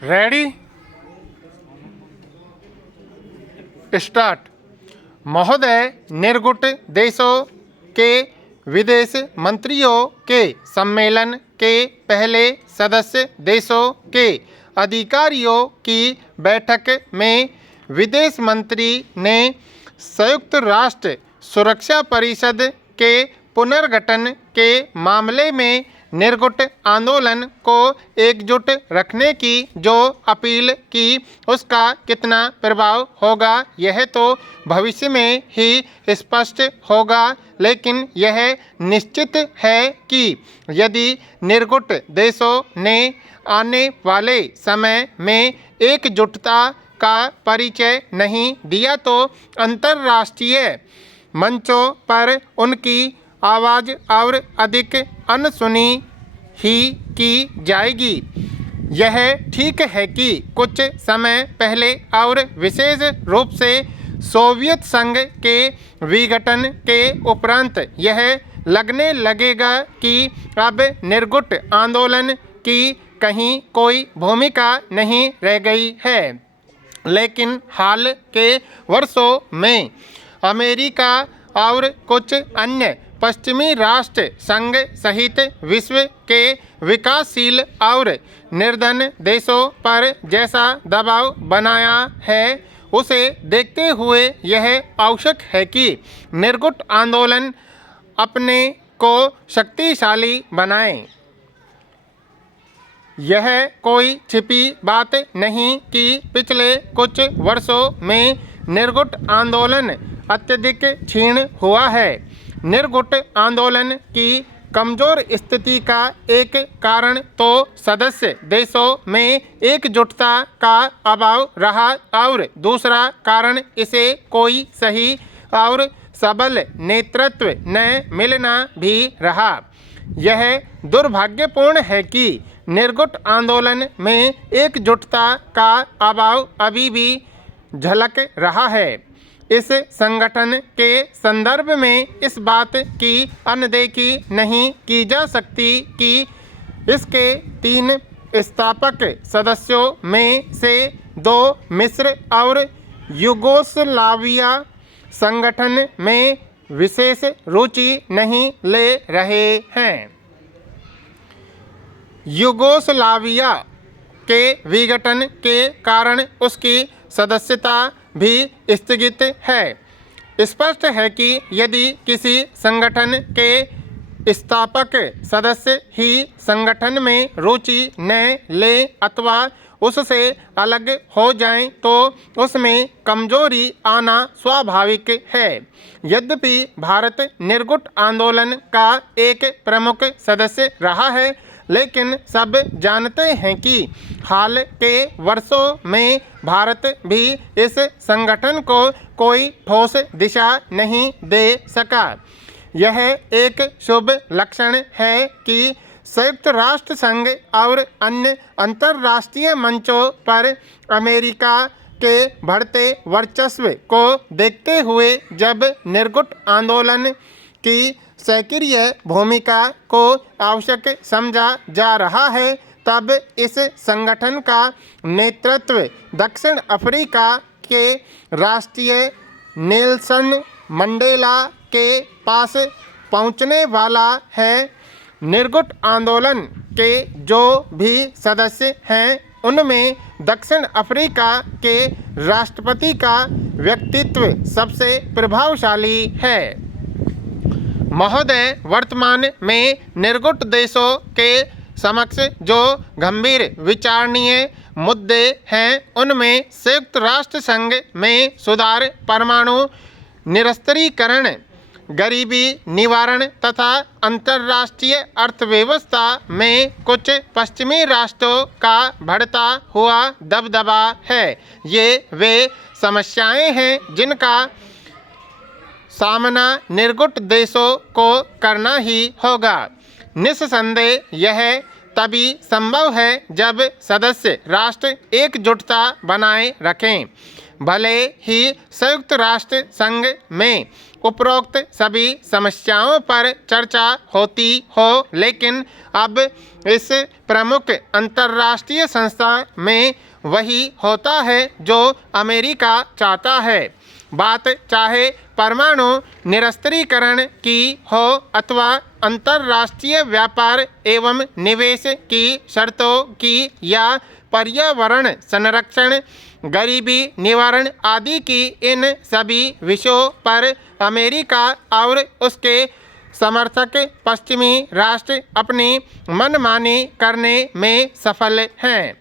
Ready start. महोदय, निर्गुट देशों के विदेश मंत्रियों के सम्मेलन के पहले सदस्य देशों के अधिकारियों की बैठक में विदेश मंत्री ने संयुक्त राष्ट्र सुरक्षा परिषद के पुनर्गठन के मामले में निर्गुट आंदोलन को एकजुट रखने की जो अपील की उसका कितना प्रभाव होगा यह तो भविष्य में ही स्पष्ट होगा, लेकिन यह निश्चित है कि यदि निर्गुट देशों ने आने वाले समय में एकजुटता का परिचय नहीं दिया तो अंतर्राष्ट्रीय मंचों पर उनकी आवाज़ और अधिक अनसुनी ही की जाएगी। यह ठीक है कि कुछ समय पहले और विशेष रूप से सोवियत संघ के विघटन के उपरांत यह लगने लगेगा कि अब निर्गुट आंदोलन की कहीं कोई भूमिका नहीं रह गई है, लेकिन हाल के वर्षों में अमेरिका और कुछ अन्य पश्चिमी राष्ट्र संघ सहित विश्व के विकासशील और निर्धन देशों पर जैसा दबाव बनाया है, उसे देखते हुए यह आवश्यक है कि निर्गुट आंदोलन अपने को शक्तिशाली बनाए। यह कोई छिपी बात नहीं कि पिछले कुछ वर्षों में निर्गुट आंदोलन अत्यधिक क्षीण हुआ है। निर्गुट आंदोलन की कमज़ोर स्थिति का एक कारण तो सदस्य देशों में एकजुटता का अभाव रहा और दूसरा कारण इसे कोई सही और सबल नेतृत्व न मिलना भी रहा। यह दुर्भाग्यपूर्ण है कि निर्गुट आंदोलन में एकजुटता का अभाव अभी भी झलक रहा है। इस संगठन के संदर्भ में इस बात की अनदेखी नहीं की जा सकती कि इसके 3 स्थापक सदस्यों में से 2 मिस्र और युगोस्लाविया संगठन में विशेष रुचि नहीं ले रहे हैं। युगोस्लाविया के विघटन के कारण उसकी सदस्यता भी स्थगित है। स्पष्ट है कि यदि किसी संगठन के स्थापक सदस्य ही संगठन में रुचि न ले अथवा उससे अलग हो जाएं तो उसमें कमजोरी आना स्वाभाविक है। यद्यपि भारत निर्गुट आंदोलन का एक प्रमुख सदस्य रहा है, लेकिन सब जानते हैं कि हाल के वर्षों में भारत भी इस संगठन को कोई ठोस दिशा नहीं दे सका। यह एक शुभ लक्षण है कि संयुक्त राष्ट्र संघ और अन्य अंतर्राष्ट्रीय मंचों पर अमेरिका के बढ़ते वर्चस्व को देखते हुए जब निर्गुट आंदोलन की सक्रिय भूमिका को आवश्यक समझा जा रहा है, तब इस संगठन का नेतृत्व दक्षिण अफ्रीका के राष्ट्रीय नेल्सन मंडेला के पास पहुंचने वाला है। निर्गुट आंदोलन के जो भी सदस्य हैं, उनमें दक्षिण अफ्रीका के राष्ट्रपति का व्यक्तित्व सबसे प्रभावशाली है। महोदय, वर्तमान में निर्गुट देशों के समक्ष जो गंभीर विचारणीय मुद्दे हैं, उनमें संयुक्त राष्ट्र संघ में सुधार, परमाणु निरस्त्रीकरण, गरीबी निवारण तथा अंतर्राष्ट्रीय अर्थव्यवस्था में कुछ पश्चिमी राष्ट्रों का बढ़ता हुआ दबदबा है। ये वे समस्याएं हैं जिनका सामना निर्गुट देशों को करना ही होगा। निस्संदेह यह तभी संभव है जब सदस्य राष्ट्र एकजुटता बनाए रखें। भले ही संयुक्त राष्ट्र संघ में उपरोक्त सभी समस्याओं पर चर्चा होती हो, लेकिन अब इस प्रमुख अंतर्राष्ट्रीय संस्था में वही होता है जो अमेरिका चाहता है। बात चाहे परमाणु निरस्त्रीकरण की हो अथवा अंतर्राष्ट्रीय व्यापार एवं निवेश की शर्तों की या पर्यावरण संरक्षण, गरीबी निवारण आदि की, इन सभी विषयों पर अमेरिका और उसके समर्थक पश्चिमी राष्ट्र अपनी मनमानी करने में सफल हैं।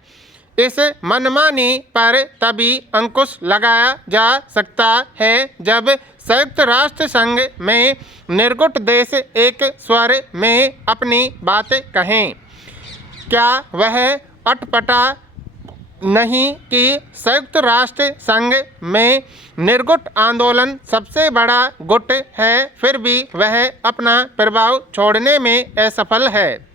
इस मनमानी पर तभी अंकुश लगाया जा सकता है जब संयुक्त राष्ट्र संघ में निर्गुट देश एक स्वर में अपनी बात कहें। क्या वह अटपटा नहीं कि संयुक्त राष्ट्र संघ में निर्गुट आंदोलन सबसे बड़ा गुट है, फिर भी वह अपना प्रभाव छोड़ने में असफल है।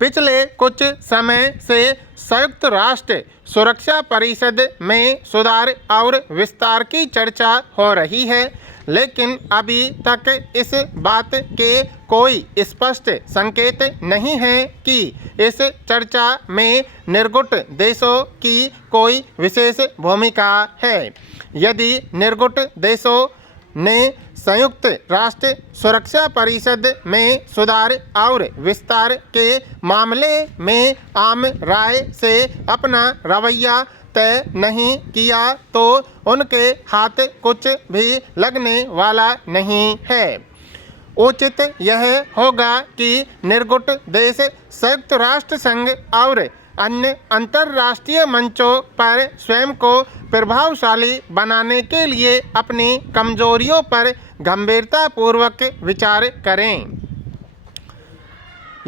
पिछले कुछ समय से संयुक्त राष्ट्र सुरक्षा परिषद में सुधार और विस्तार की चर्चा हो रही है, लेकिन अभी तक इस बात के कोई स्पष्ट संकेत नहीं है कि इस चर्चा में निर्गुट देशों की कोई विशेष भूमिका है। यदि निर्गुट देशों ने संयुक्त राष्ट्र सुरक्षा परिषद में सुधार और विस्तार के मामले में आम राय से अपना रवैया तय नहीं किया तो उनके हाथ कुछ भी लगने वाला नहीं है। उचित यह होगा कि निर्गुट देश संयुक्त राष्ट्र संघ और अन्य अंतर्राष्ट्रीय मंचों पर स्वयं को प्रभावशाली बनाने के लिए अपनी कमजोरियों पर गंभीरतापूर्वक विचार करें।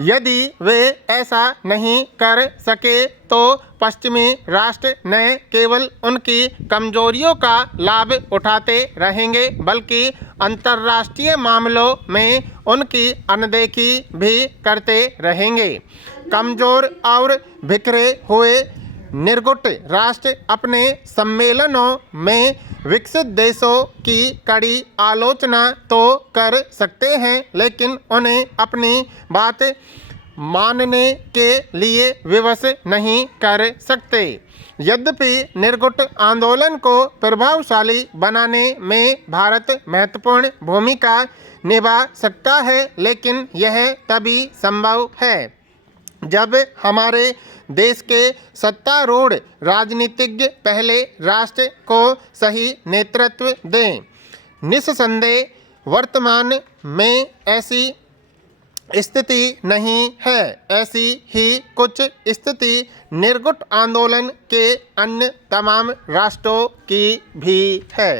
यदि वे ऐसा नहीं कर सके तो पश्चिमी राष्ट्र न केवल उनकी कमजोरियों का लाभ उठाते रहेंगे बल्कि अंतर्राष्ट्रीय मामलों में उनकी अनदेखी भी करते रहेंगे। कमजोर और बिखरे हुए निर्गुट राष्ट्र अपने सम्मेलनों में विकसित देशों की कड़ी आलोचना तो कर सकते हैं, लेकिन उन्हें अपनी बात मानने के लिए विवश नहीं कर सकते। यद्यपि निर्गुट आंदोलन को प्रभावशाली बनाने में भारत महत्वपूर्ण भूमिका निभा सकता है, लेकिन यह तभी संभव है जब हमारे देश के सत्तारूढ़ राजनीतिज्ञ पहले राष्ट्र को सही नेतृत्व दें। निस्संदेह वर्तमान में ऐसी स्थिति नहीं है। ऐसी ही कुछ स्थिति निर्गुट आंदोलन के अन्य तमाम राष्ट्रों की भी है।